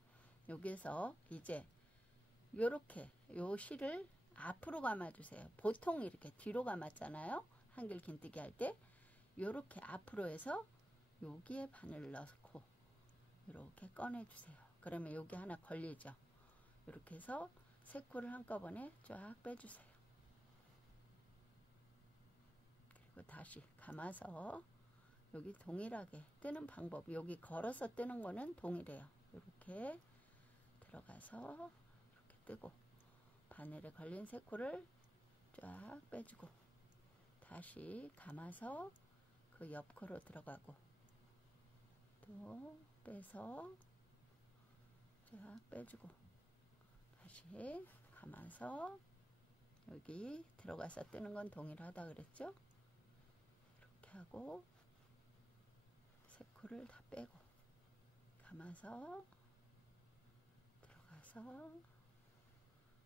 여기에서 이제 요렇게 요 실을 앞으로 감아주세요. 보통 이렇게 뒤로 감았잖아요. 한길긴뜨기 할 때 요렇게 앞으로 해서 여기에 바늘을 넣고 이렇게 꺼내주세요. 그러면 여기 하나 걸리죠. 이렇게 해서 3코를 한꺼번에 쫙 빼주세요. 그리고 다시 감아서 여기 동일하게 뜨는 방법 여기 걸어서 뜨는 거는 동일해요. 이렇게 들어가서 이렇게 뜨고 바늘에 걸린 3코를 쫙 빼주고 다시 감아서 그 옆으로 들어가고 또 빼서 쫙 빼주고 다시 감아서 여기 들어가서 뜨는 건 동일하다 그랬죠? 이렇게 하고 세 코를 다 빼고 감아서 들어가서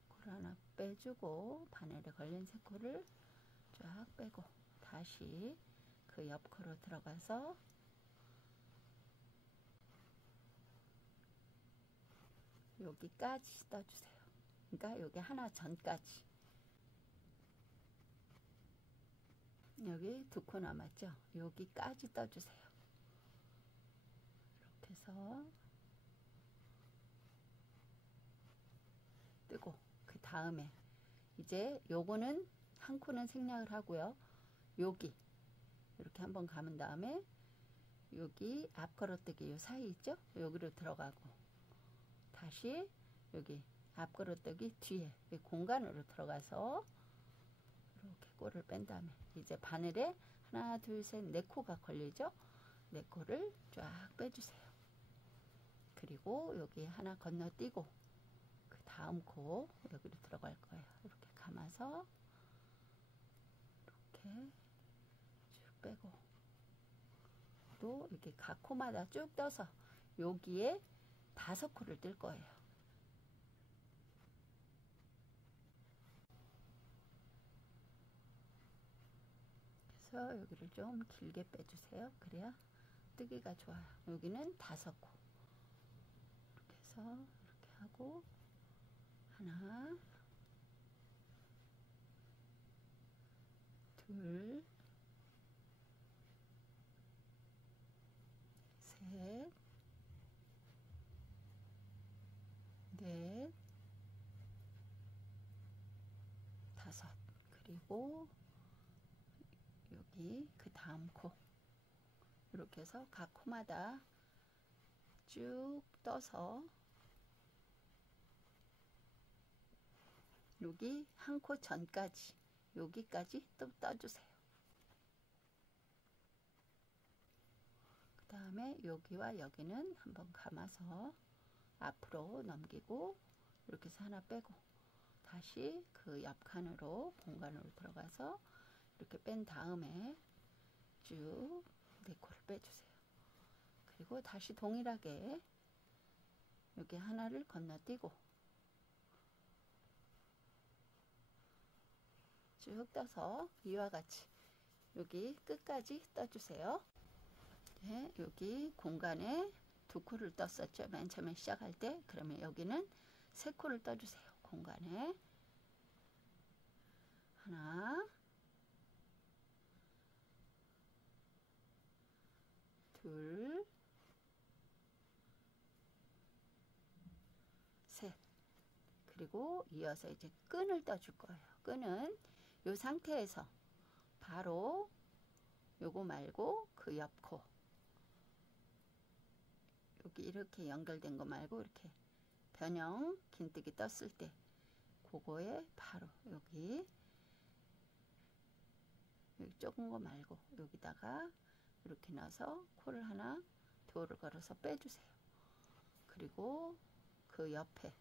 콜 하나 빼주고 바늘에 걸린 세 코를 쫙 빼고 다시 그 옆 코로 들어가서 여기까지 떠주세요. 그러니까 여기 하나 전까지. 여기 두 코 남았죠? 여기까지 떠주세요. 이렇게 해서 뜨고 그 다음에 이제 요거는 한 코는 생략을 하고요. 여기 이렇게 한번 감은 다음에 여기 앞 걸어뜨기 요 사이 있죠? 여기로 들어가고 다시 여기 앞 걸어뜨기 뒤에 공간으로 들어가서 이렇게 꼴을 뺀 다음에 이제 바늘에 하나 둘 셋 네 코가 걸리죠? 네 코를 쫙 빼주세요. 그리고 여기 하나 건너뛰고 그 다음 코 여기로 들어갈 거예요. 이렇게 감아서 이렇게 쭉 빼고 또 이렇게 각 코마다 쭉 떠서 여기에 5코를 뜰 거예요. 그래서 여기를 좀 길게 빼주세요. 그래야 뜨기가 좋아요. 여기는 5코. 이렇게 해서 이렇게 하고 하나 둘 셋 넷 다섯 그리고 여기 그 다음 코 이렇게 해서 각 코마다 쭉 떠서 여기 한 코 전까지 여기까지 또 떠주세요. 그 다음에 여기와 여기는 한번 감아서 앞으로 넘기고 이렇게 해서 하나 빼고 다시 그 옆칸으로 공간으로 들어가서 이렇게 뺀 다음에 쭉 네 코를 빼주세요. 그리고 다시 동일하게 여기 하나를 건너뛰고 쭉 떠서 이와 같이 여기 끝까지 떠주세요. 네, 여기 공간에 2코를 떴었죠. 맨 처음에 시작할 때. 그러면 여기는 3코를 떠주세요. 공간에 하나 둘 셋 그리고 이어서 이제 끈을 떠줄 거예요. 끈은 이 상태에서 바로 요거 말고 그 옆 코 여기 이렇게 연결된 거 말고 이렇게 변형 긴뜨기 떴을 때 그거에 바로 여기 적은 거 말고 여기다가 이렇게 넣어서 코를 하나 도어를 걸어서 빼주세요. 그리고 그 옆에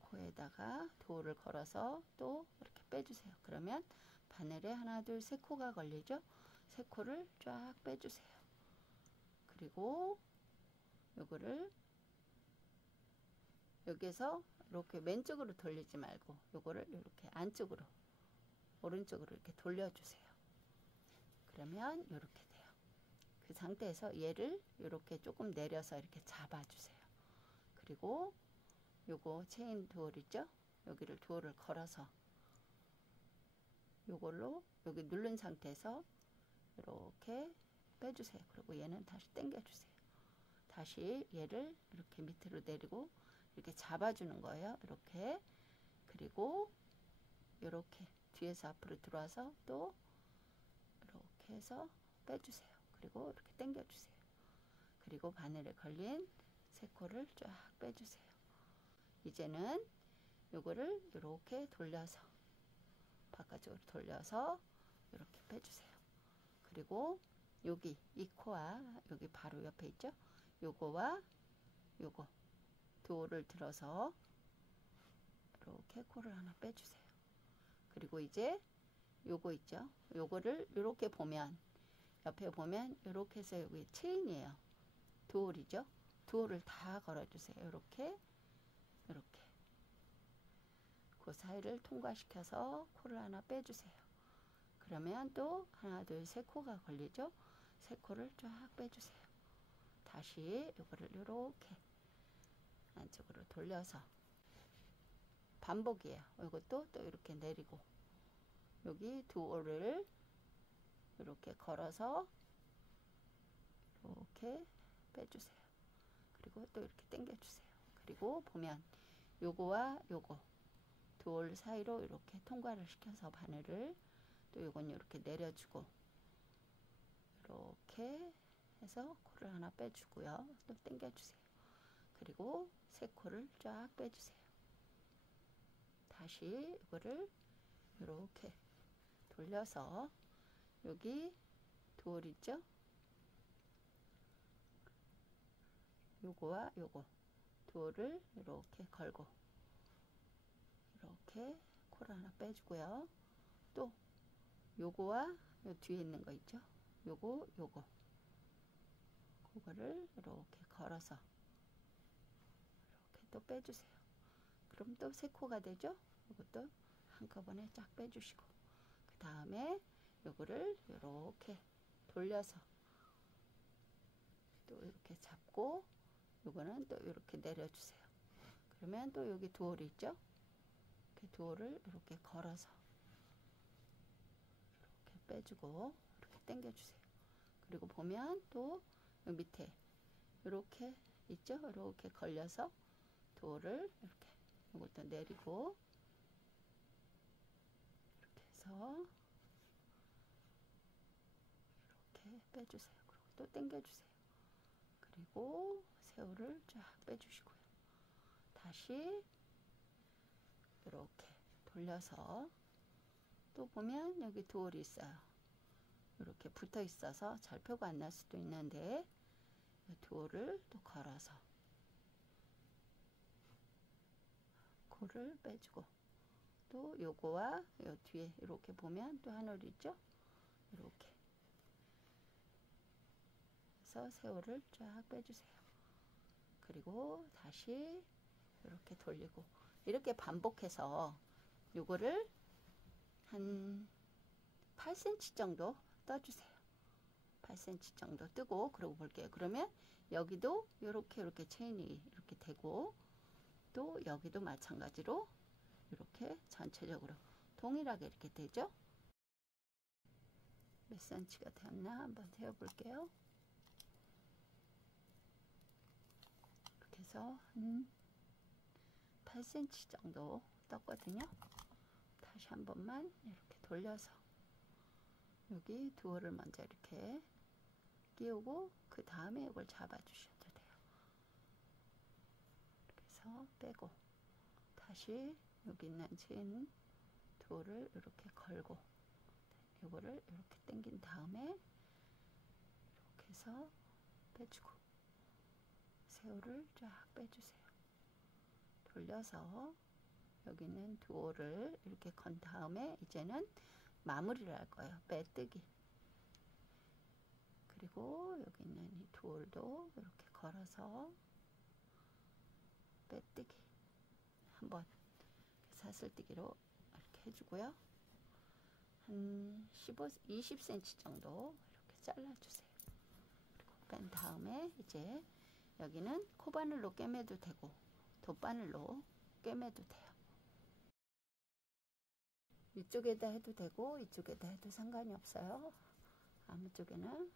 코에다가 도어를 걸어서 또 이렇게 빼주세요. 그러면 바늘에 하나 둘 세 코가 걸리죠. 세 코를 쫙 빼주세요. 그리고 요거를 여기서 이렇게 왼쪽으로 돌리지 말고 요거를 이렇게 안쪽으로 오른쪽으로 이렇게 돌려주세요. 그러면 이렇게 돼요. 그 상태에서 얘를 이렇게 조금 내려서 이렇게 잡아주세요. 그리고 요거 체인 도어 있죠? 여기를 도어를 걸어서 요걸로 여기 누른 상태에서 이렇게 빼주세요. 그리고 얘는 다시 당겨주세요. 다시 얘를 이렇게 밑으로 내리고 이렇게 잡아주는 거예요. 이렇게. 그리고 이렇게 뒤에서 앞으로 들어와서 또 이렇게 해서 빼주세요. 그리고 이렇게 당겨주세요. 그리고 바늘에 걸린 세 코를 쫙 빼주세요. 이제는 요거를 이렇게 돌려서 바깥쪽으로 돌려서 이렇게 빼주세요. 그 그리고 여기 이 코와 여기 바로 옆에 있죠? 요거와 요거 도어를 들어서 이렇게 코를 하나 빼주세요. 그리고 이제 요거 있죠? 요거를 이렇게 보면 옆에 보면 이렇게 해서 여기 체인이에요. 도어이죠? 도어를 다 걸어주세요. 이렇게 그 사이를 통과시켜서 코를 하나 빼주세요. 그러면 또 하나 둘 세 코가 걸리죠? 세 코를 쫙 빼주세요. 다시 이거를 이렇게 안쪽으로 돌려서 반복이에요. 이것도 또 이렇게 내리고 여기 도어를 이렇게 걸어서 이렇게 빼주세요. 그리고 또 이렇게 당겨주세요. 그리고 보면 요거와 요거 도어 사이로 이렇게 통과를 시켜서 바늘을 또 요건 이렇게 내려주고 이렇게 해서 코를 하나 빼주고요. 또 당겨주세요. 그리고 세 코를 쫙 빼주세요. 다시 이거를 이렇게 돌려서 여기 도어 있죠? 요거와 요거 도어를 이렇게 걸고 이렇게 코를 하나 빼주고요. 또 요거와 요 뒤에 있는 거 있죠? 요거 그거를 이렇게 걸어서 이렇게 또 빼주세요. 그럼 또 세 코가 되죠? 이것도 한꺼번에 쫙 빼주시고 그 다음에 요거를 이렇게 돌려서 또 이렇게 잡고 요거는 또 이렇게 내려주세요. 그러면 또 여기 도어리 있죠? 이렇게 도어를 이렇게 걸어서 이렇게 빼주고 이렇게 당겨주세요. 그리고 보면 또 여기 밑에 이렇게 있죠? 이렇게 걸려서 도어를 이렇게 이것도 내리고 이렇게 해서 이렇게 빼주세요. 그리고 또 당겨주세요. 그리고 새우를 쫙 빼주시고요. 다시 이렇게 돌려서 또 보면 여기 도어리 있어요. 이렇게 붙어 있어서 잘 표가 안 날 수도 있는데 도어를 또 걸어서 코를 빼주고 또 요거와 요 뒤에 이렇게 보면 또 하늘 있죠? 이렇게 해서 새우를 쫙 빼주세요. 그리고 다시 이렇게 돌리고 이렇게 반복해서 요거를 한 8cm 정도 떠주세요. 8cm 정도 뜨고 그러고 볼게요. 그러면 여기도 이렇게 체인이 이렇게 되고 또 여기도 마찬가지로 이렇게 전체적으로 동일하게 이렇게 되죠. 몇 cm가 되었나 한번 세어 볼게요. 이렇게 해서 한 8cm 정도 떴거든요. 다시 한 번만 이렇게 돌려서 여기 도어를 먼저 이렇게 끼우고 그 다음에 이걸 잡아 주셔도 돼요. 이렇게 해서 빼고 다시 여기 있는 체인 도어를 이렇게 걸고 이거를 이렇게 당긴 다음에 이렇게 해서 빼주고 새우를 쫙 빼주세요. 돌려서 여기 있는 도어를 이렇게 건 다음에 이제는 마무리를 할 거예요. 빼뜨기. 그리고 여기 있는 이 도어도 이렇게 걸어서 빼뜨기 한번 사슬뜨기로 이렇게 해주고요. 한 20cm 정도 이렇게 잘라주세요. 그리고 뺀 다음에 이제 여기는 코바늘로 꿰매도 되고 돗바늘로 꿰매도 돼요. 이쪽에다 해도 되고 이쪽에다 해도 상관이 없어요. 아무 쪽에나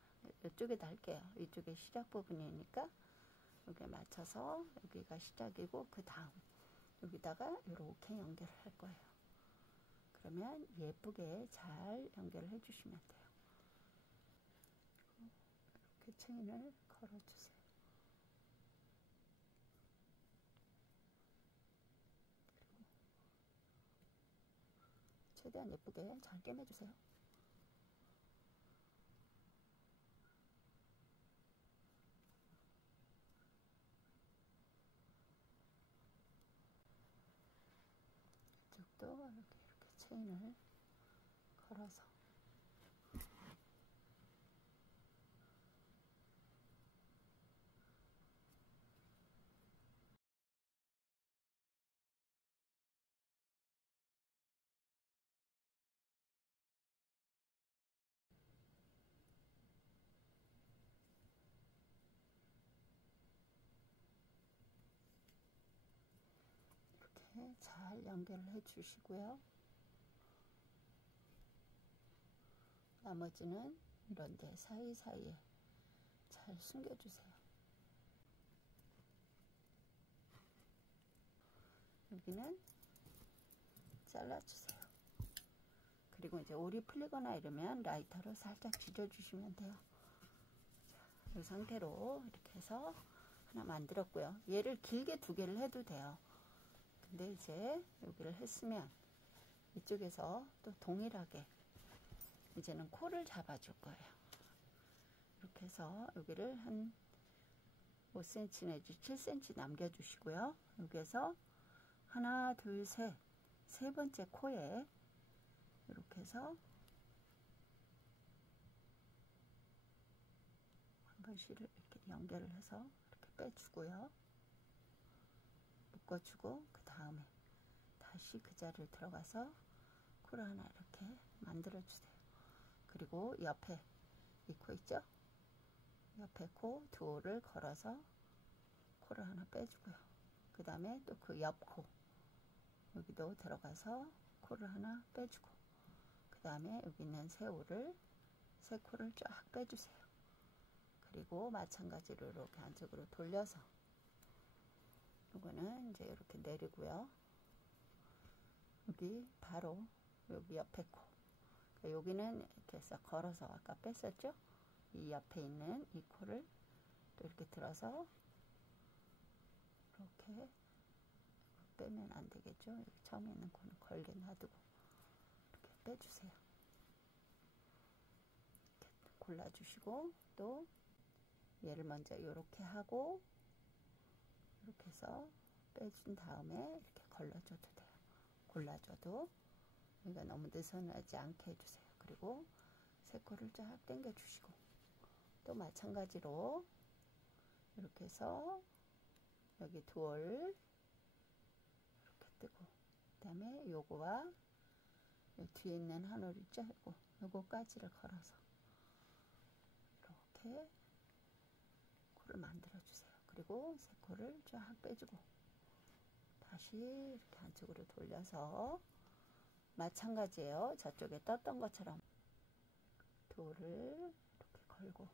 이쪽에다 할게요. 이쪽에 시작 부분이니까 여기에 맞춰서 여기가 시작이고 그 다음 여기다가 이렇게 연결을 할 거예요. 그러면 예쁘게 잘 연결을 해주시면 돼요. 이렇게 체인을 걸어주세요. 최대한 예쁘게 잘 꿰매주세요. 또 이렇게 체인을 걸어서 이렇게 잘 연결을 해 주시고요. 나머지는 이런 데 사이사이에 잘 숨겨주세요. 여기는 잘라주세요. 그리고 이제 올이 풀리거나 이러면 라이터로 살짝 쥐어주시면 돼요. 자, 이 상태로 이렇게 해서 하나 만들었고요. 얘를 길게 두 개를 해도 돼요. 근데 이제 여기를 했으면 이쪽에서 또 동일하게 이제는 코를 잡아줄 거예요. 이렇게 해서 여기를 한 5cm 내지 7cm 남겨주시고요. 여기에서 하나, 둘, 셋, 세 번째 코에 이렇게 해서 한 번씩을 이렇게 연결을 해서 이렇게 빼주고요. 묶어주고 그 다음에 다시 그 자리를 들어가서 코를 하나 이렇게 만들어 주세요. 그리고 옆에 이 코 있죠? 옆에 코 두호를 걸어서 코를 하나 빼주고요. 그 다음에 또 그 옆 코 여기도 들어가서 코를 하나 빼주고 그 다음에 여기 있는 세 코를 쫙 빼주세요. 그리고 마찬가지로 이렇게 안쪽으로 돌려서 이거는 이제 이렇게 내리고요. 여기 바로 여기 옆에 코 여기는 이렇게 싹 걸어서 아까 뺐었죠? 이 옆에 있는 이 코를 또 이렇게 들어서 이렇게 빼면 안 되겠죠? 여기 처음에 있는 코는 걸게 놔두고 이렇게 빼주세요. 이렇게 골라주시고 또 얘를 먼저 이렇게 하고 이렇게 해서 빼준 다음에 이렇게 걸러줘도 돼요. 골라줘도 여기가 너무 느슨하지 않게 해주세요. 그리고 세 코를 쫙 당겨 주시고 또 마찬가지로 이렇게 해서 여기 두올 이렇게 뜨고 그 다음에 요거와 요 뒤에 있는 한 올 있죠? 요거까지를 걸어서 이렇게 코를 만들어 주세요. 그리고 세 코를 쫙 빼주고 다시 이렇게 안쪽으로 돌려서 마찬가지예요. 저쪽에 떴던 것처럼 돌을 이렇게 걸고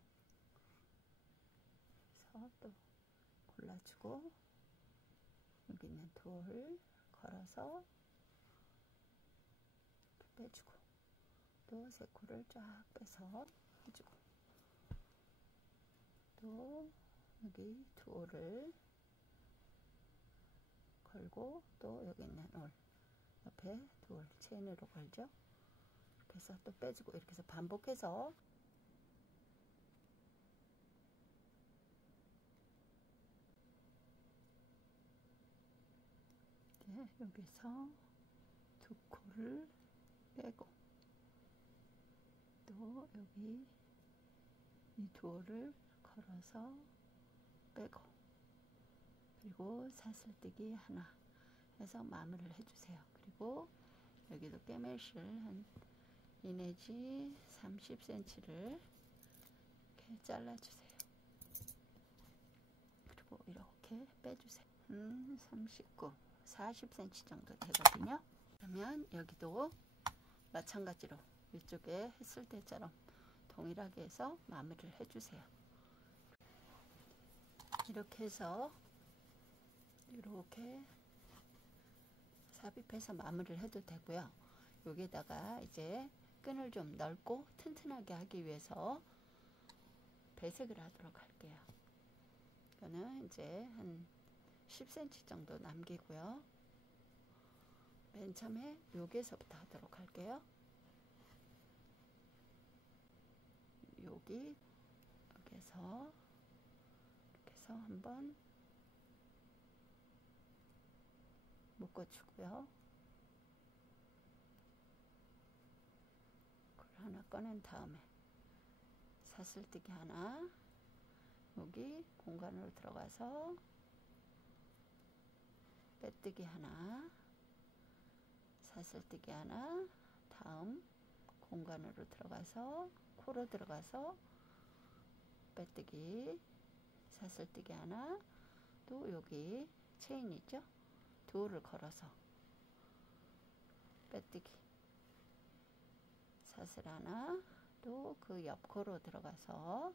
그래서 또 골라주고 여기 있는 돌 걸어서 이렇게 빼주고 또 세 코를 쫙 빼서 해주고 또 여기 두 올을 걸고 또 여기 있는 올 옆에 두 올 체인으로 걸죠. 이렇게 해서 또 빼주고 이렇게 해서 반복해서 여기서 두 코를 빼고 또 여기 이 두 올을 걸어서 빼고 그리고 사슬뜨기 하나 해서 마무리를 해주세요. 그리고 여기도 깨매실 한 2 내지 30cm를 이렇게 잘라주세요. 그리고 이렇게 빼주세요. 39, 40cm 정도 되거든요. 그러면 여기도 마찬가지로 이쪽에 했을 때처럼 동일하게 해서 마무리를 해주세요. 이렇게 해서 이렇게 삽입해서 마무리를 해도 되고요. 여기다가 이제 끈을 좀 넓고 튼튼하게 하기 위해서 배색을 하도록 할게요. 이거는 이제 한 10cm 정도 남기고요. 맨 처음에 여기에서부터 하도록 할게요. 여기에서 이렇게 해서 한번 묶어주고요. 꺼낸 다음에 사슬뜨기 하나, 여기 공간으로 들어가서 빼뜨기 하나, 사슬뜨기 하나, 다음 공간으로 들어가서 코로 들어가서 빼뜨기, 사슬뜨기 하나, 또 여기 체인 있죠? 도어를 걸어서 빼뜨기, 사슬 하나, 또 그 옆 코로 들어가서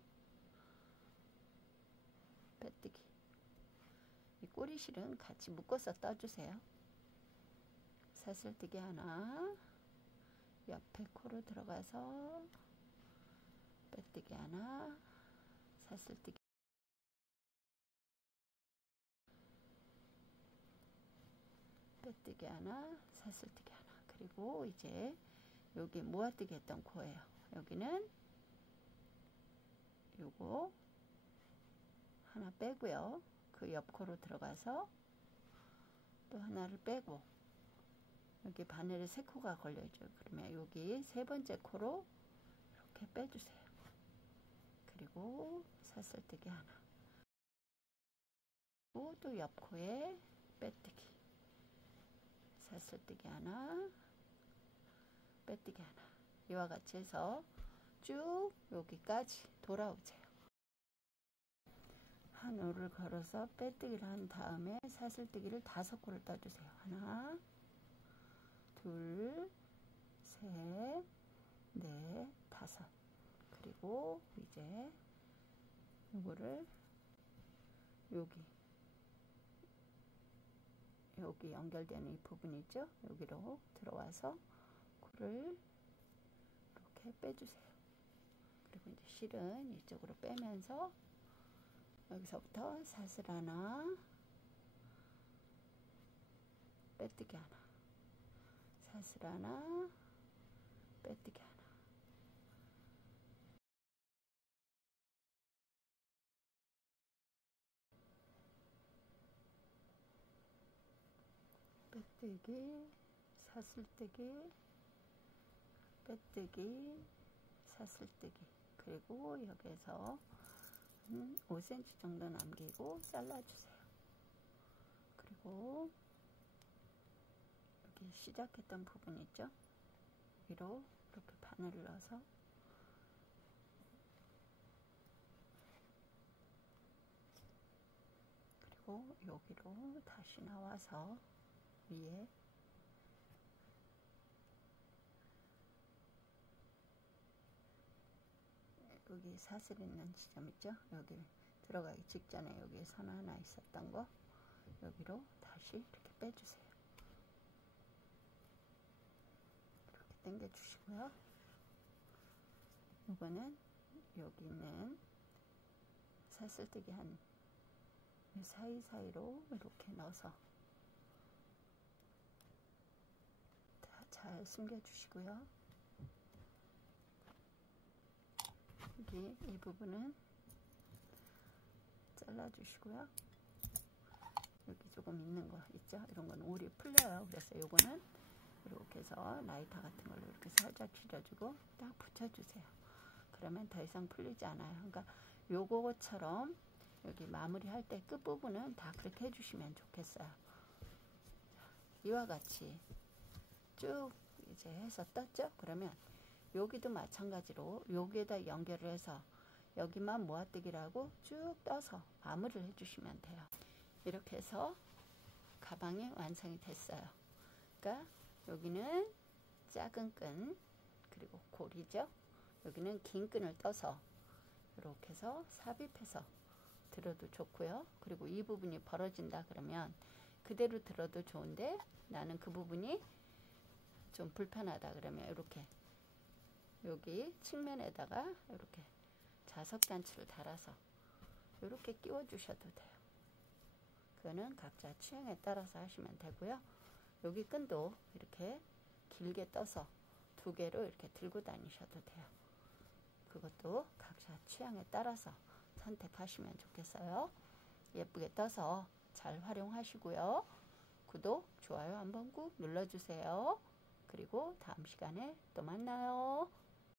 빼뜨기. 이 꼬리실은 같이 묶어서 떠주세요. 사슬뜨기 하나, 옆에 코로 들어가서 빼뜨기 하나, 사슬뜨기, 빼뜨기 하나, 사슬뜨기 하나. 그리고 이제 여기 모아뜨기 했던 코예요. 여기는 요거 하나 빼고요. 그 옆 코로 들어가서 또 하나를 빼고, 여기 바늘에 3코가 걸려있죠. 그러면 여기 3번째 코로 이렇게 빼주세요. 그리고 사슬뜨기 하나, 또 옆 코에 빼뜨기, 사슬뜨기 하나, 빼뜨기 하나. 이와 같이 해서 쭉 여기까지 돌아오세요. 한 올을 걸어서 빼뜨기를 한 다음에 사슬뜨기를 5코를 떠주세요. 하나, 둘, 셋, 넷, 5. 그리고 이제 이거를 여기 연결되는 이 부분 있죠? 여기로 들어와서 코를 이렇게 빼주세요. 그리고 이제 실은 이쪽으로 빼면서 여기서부터 사슬 하나, 빼뜨기 하나, 사슬 하나, 빼뜨기 하나. 빼뜨기, 사슬뜨기, 빼뜨기, 사슬뜨기. 그리고 여기에서 5cm 정도 남기고 잘라주세요. 그리고 여기 시작했던 부분 있죠? 위로 이렇게 바늘을 넣어서 그리고 여기로 다시 나와서 위에 여기 사슬 있는 지점 있죠? 여기 들어가기 직전에 여기 선 하나 있었던 거 여기로 다시 이렇게 빼주세요. 이렇게 당겨 주시고요. 이거는 여기 있는 사슬뜨기 한 사이사이로 이렇게 넣어서 잘 숨겨 주시고요. 여기 이 부분은 잘라 주시고요. 여기 조금 있는 거 있죠? 이런 건 올이 풀려요. 그래서 요거는 이렇게 해서 라이터 같은 걸로 이렇게 살짝 칠해주고 딱 붙여주세요. 그러면 더 이상 풀리지 않아요. 그러니까 요거처럼 여기 마무리할 때 끝부분은 다 그렇게 해주시면 좋겠어요. 이와 같이 쭉 이제 해서 떴죠? 그러면 여기도 마찬가지로 여기에다 연결을 해서 여기만 모아뜨기라고 쭉 떠서 마무리를 해주시면 돼요. 이렇게 해서 가방이 완성이 됐어요. 그러니까 여기는 작은 끈, 그리고 고리죠. 여기는 긴 끈을 떠서 이렇게 해서 삽입해서 들어도 좋고요. 그리고 이 부분이 벌어진다 그러면 그대로 들어도 좋은데 나는 그 부분이 좀 불편하다 그러면 이렇게 여기 측면에다가 이렇게 자석 장치를 달아서 이렇게 끼워 주셔도 돼요. 그거는 각자 취향에 따라서 하시면 되고요. 여기 끈도 이렇게 길게 떠서 2개로 이렇게 들고 다니셔도 돼요. 그것도 각자 취향에 따라서 선택하시면 좋겠어요. 예쁘게 떠서 잘 활용하시고요. 구독, 좋아요 한번 꾹 눌러주세요. 그리고 다음 시간에 또 만나요.